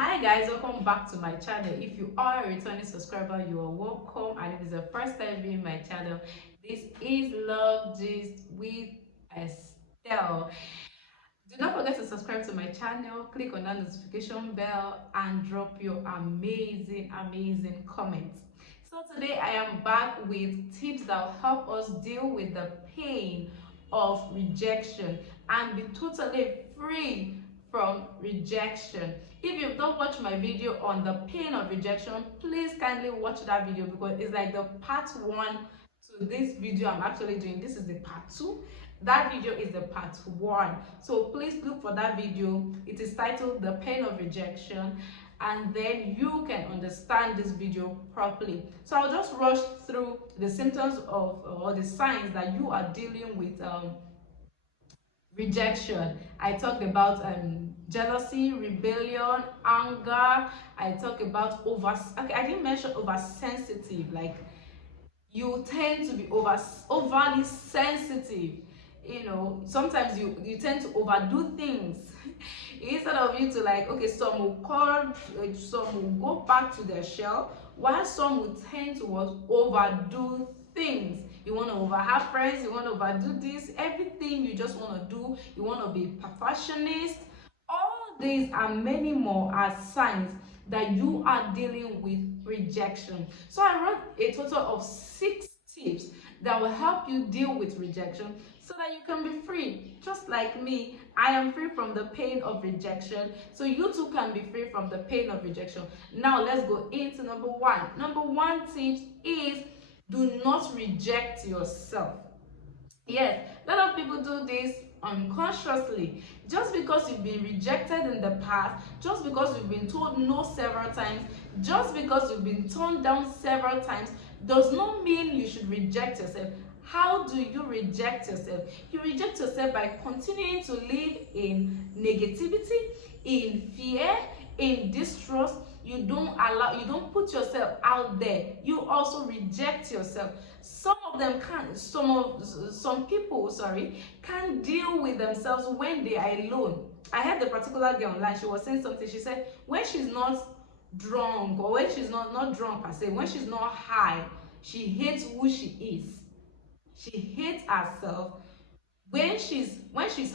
Hi guys, welcome back to my channel. If you are a returning subscriber, you are welcome, and if it's the first time viewing my channel, this is Love Gist with Estelle. Do not forget to subscribe to my channel, click on that notification bell, and drop your amazing comments. So today I am back with tips that will help us deal with the pain of rejection and be totally free from rejection. If you've not watched my video on the pain of rejection, please kindly watch that video because it's like the part 1 to this video I'm actually doing. This is the part 2. That video is the part 1, so please look for that video. It is titled The Pain of Rejection, and then you can understand this video properly. So I'll just rush through the symptoms of or the signs that you are dealing with rejection. I talked about jealousy, rebellion, anger. I talked about okay, I didn't mention oversensitive, like you tend to be overly sensitive. You know, sometimes you tend to overdo things instead of you to, like, okay, some will call, some will go back to their shell, while some will tend to overdo things. You want to have friends, you want to overdo this, everything you just want to do, you want to be perfectionist. All these and many more are signs that you are dealing with rejection. So I wrote a total of 6 tips that will help you deal with rejection so that you can be free. Just like me, I am free from the pain of rejection, so you too can be free from the pain of rejection. Now let's go into number 1. Number 1 tip is do not reject yourself. Yes, a lot of people do this unconsciously. Just because you've been rejected in the past, just because you've been told no several times, just because you've been turned down several times, does not mean you should reject yourself. How do you reject yourself? You reject yourself by continuing to live in negativity, in fear, in distrust. You don't put yourself out there. You also reject yourself. Some people can't deal with themselves when they are alone. I heard a particular girl online, she was saying something. She said when she's not drunk, or when she's not drunk per se, when she's not high, she hates who she is. She hates herself. When she's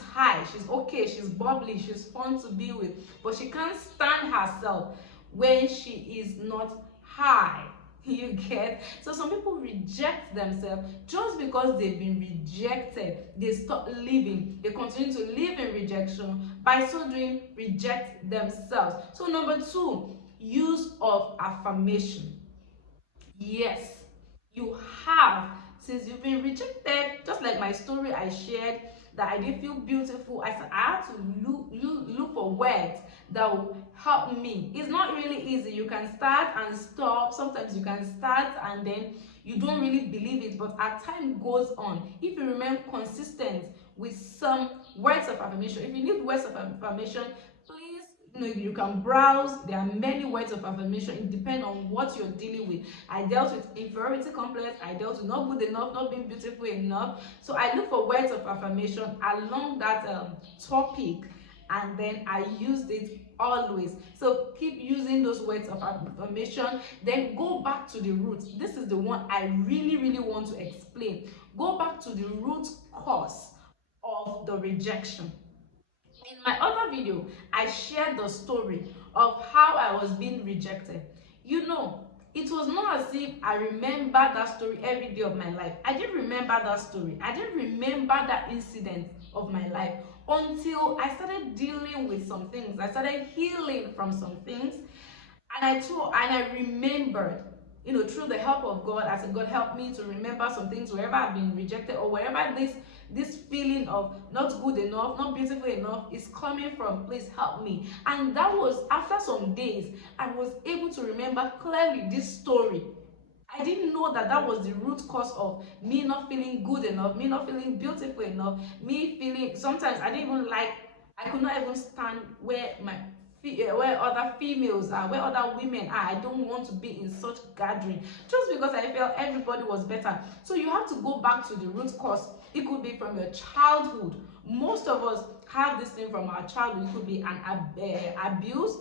high, she's okay, she's bubbly, she's fun to be with, but she can't stand herself when she is not high. You get? So some people reject themselves just because they've been rejected. They stop living, they continue to live in rejection. By so doing, reject themselves. So number 2, use of affirmation. Yes, you have. Since you've been rejected, just like my story I shared, that I didn't feel beautiful, I had to look for words that will help me. It's not really easy. You can start and stop. Sometimes you can start and then you don't really believe it, but as time goes on, if you remain consistent with some words of affirmation, if you need words of affirmation, please, you can browse. There are many words of affirmation. It depends on what you're dealing with. I dealt with inferiority complex, I dealt with not good enough, not being beautiful enough. So I look for words of affirmation along that topic, and then I used it always. So keep using those words of affirmation. Then go back to the roots. This is the one I really want to explain. Go back to the root cause of the rejection. In my other video, I shared the story of how I was being rejected. It was not as if I remember that story every day of my life. I didn't remember that story. I didn't remember that incident of my life until I started dealing with some things. I started healing from some things, and I remembered, through the help of God. I said, God, help me to remember some things wherever I've been rejected, or wherever this feeling of not good enough, not beautiful enough is coming from. Please help me. And that was after some days I was able to remember clearly this story. I didn't know that was the root cause of me not feeling good enough, me not feeling beautiful enough, me feeling, sometimes I could not even stand where other females are, where other women are. I don't want to be in such gathering just because I felt everybody was better. So you have to go back to the root cause. It could be from your childhood. Most of us have this thing from our childhood. It could be an abuse.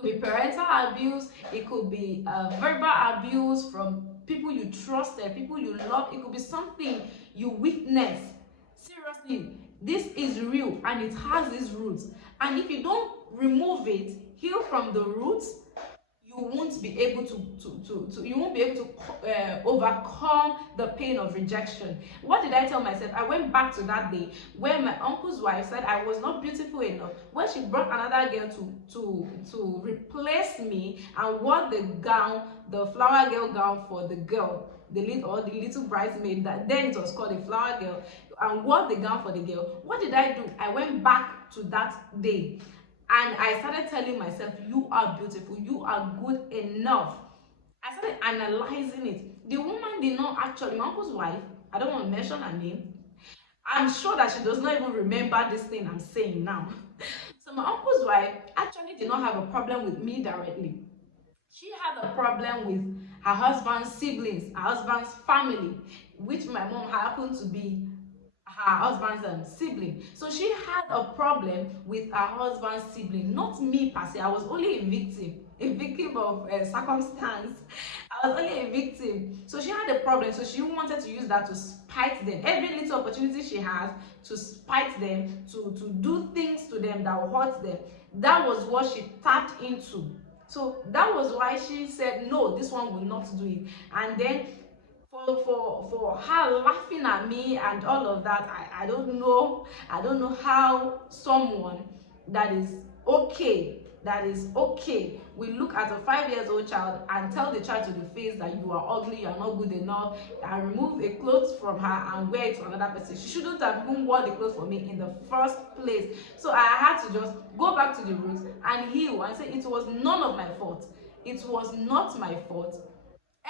Could be parental abuse, it could be verbal abuse from people you trusted, people you love, it could be something you witness. Seriously, this is real and it has its roots. And if you don't remove it, heal from the roots, you won't be able to you won't be able to overcome the pain of rejection. What did I tell myself? I went back to that day where my uncle's wife said I was not beautiful enough, when she brought another girl to replace me and wore the gown, the flower girl gown for the girl, the little bridesmaid, that then it was called a flower girl, and wore the gown for the girl. What did I do? I went back to that day and I started telling myself, you are beautiful, you are good enough. I started analyzing it. The woman did not actually, my uncle's wife, I don't want to mention her name, I'm sure that she does not even remember this thing I'm saying now. So my uncle's wife actually did not have a problem with me directly. She had a problem with her husband's siblings, her husband's family, which my mom happened to be her husband's sibling. So she had a problem with her husband's sibling, not me per se. I was only a victim of circumstance. I was only a victim. So she had a problem. So she wanted to use that to spite them. Every little opportunity she has to spite them, to do things to them that will hurt them. That was what she tapped into. So that was why she said, no, this one will not do it. And then for her laughing at me and all of that, I don't know how someone that is okay will look at a 5-year-old child and tell the child to the face that you are ugly, you are not good enough, and remove a clothes from her and wear it to another person. She shouldn't have even worn the clothes for me in the first place. So I had to just go back to the roots and heal and say it was none of my fault. It was not my fault.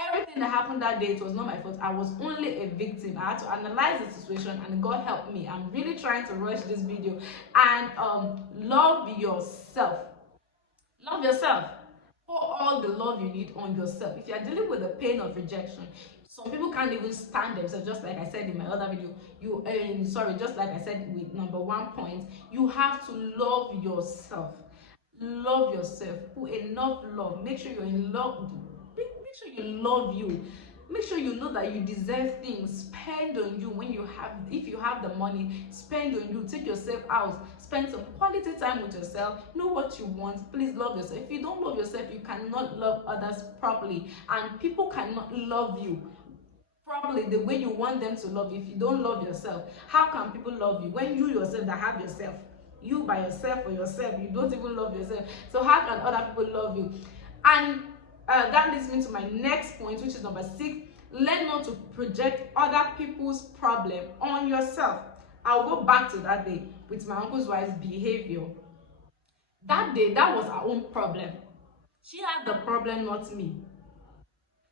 Everything that happened that day, it was not my fault. I was only a victim. I had to analyze the situation and God helped me. I'm really trying to rush this video. And love yourself. Love yourself. Pour all the love you need on yourself. If you are dealing with the pain of rejection, some people can't even stand themselves, just like I said in my other video. Just like I said with number 1 point, you have to love yourself. Love yourself. Put enough love. Make sure you're in love. Make sure you love you. Make sure you know that you deserve things. Spend on you if you have the money. Spend on you. Take yourself out. Spend some quality time with yourself. Know what you want. Please love yourself. If you don't love yourself, you cannot love others properly, and people cannot love you properly the way you want them to love you. If you don't love yourself, how can people love you when you yourself that have yourself, you by yourself for yourself, you don't even love yourself? So how can other people love you? And that leads me to my next point, which is number 6. Learn not to project other people's problem on yourself. I'll go back to that day with my uncle's wife's behavior. That day, that was her own problem. She had the problem, not me.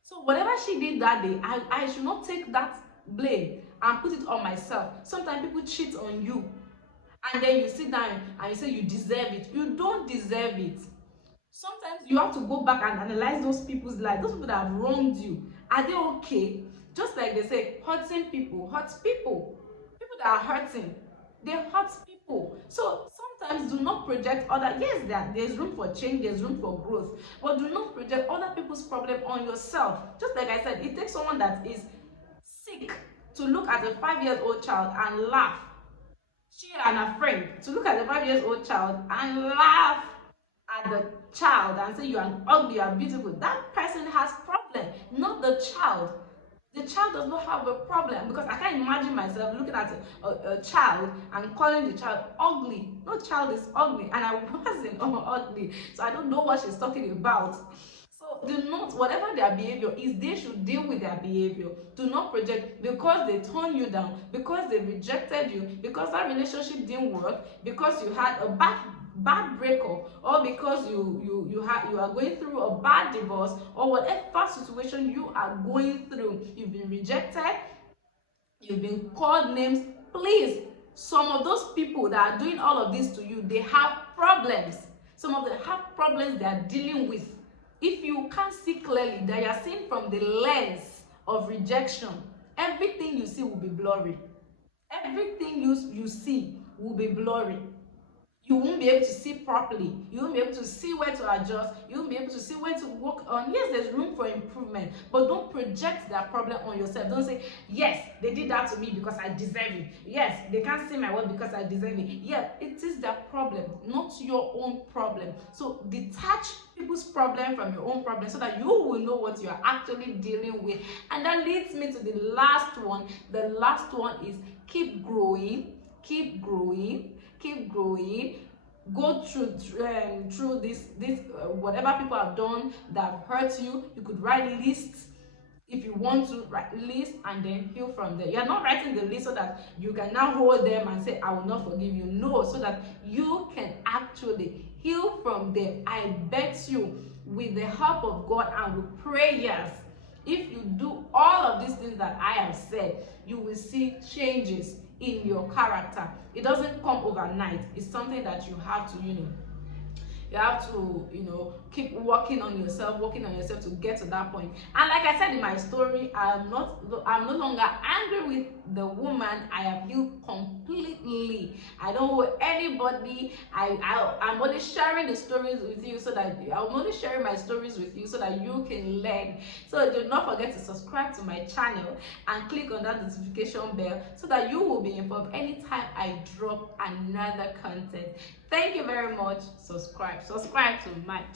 So whatever she did that day, I should not take that blame and put it on myself. Sometimes people cheat on you, and then you sit down and you say you deserve it. You don't deserve it. Sometimes you have to go back and analyze those people's lives. Those people that have wronged you, are they okay? Just like they say, hurting people hurt people. People that are hurting, they hurt people. So sometimes do not project other. Yes, there's room for change, there's room for growth, but do not project other people's problem on yourself. Just like I said, it takes someone that is sick to look at a 5-year-old child and laugh. She and her friend to look at a 5-year-old child and laugh at the child and say you are ugly, you are beautiful. That person has problem, not the child. The child does not have a problem, because I can't imagine myself looking at a child and calling the child ugly. No child is ugly, and I wasn't ugly, so I don't know what she's talking about. So do not, whatever their behavior is, they should deal with their behavior. Do not project because they turned you down, because they rejected you, because that relationship didn't work, because you had a bad breakup, or because you are going through a bad divorce, or whatever situation you are going through, you've been rejected, you've been called names. Please, some of those people that are doing all of this to you, they have problems. Some of them have problems they are dealing with. If you can't see clearly, that you are seeing from the lens of rejection, everything you see will be blurry. Everything you see will be blurry. you won't be able to see properly, you won't be able to see where to adjust, you won't be able to see where to work on. Yes, there's room for improvement, but don't project that problem on yourself. Don't say, yes, they did that to me because I deserve it. Yes, they can't see my work because I deserve it. Yeah, it is their problem, not your own problem. So detach people's problem from your own problem so that you will know what you are actually dealing with. And that leads me to the last one. The last one is keep growing, keep growing, keep growing. Go through this whatever people have done that hurt you. You could write lists. If you want to write list and then heal from there. You are not writing the list so that you can now hold them and say, I will not forgive you. No, so that you can actually heal from them. I bet you, with the help of God and with prayers, if you do all of these things that I have said, you will see changes in your character. It doesn't come overnight. It's something that you have to, you have to, keep working on yourself to get to that point. And like I said in my story, I'm no longer angry with the woman. I have healed completely. I don't owe anybody. I'm only sharing the stories with you so that I'm only sharing my stories with you so that you can learn. So do not forget to subscribe to my channel and click on that notification bell so that you will be informed anytime I drop another content. Thank you very much. Subscribe to my channel.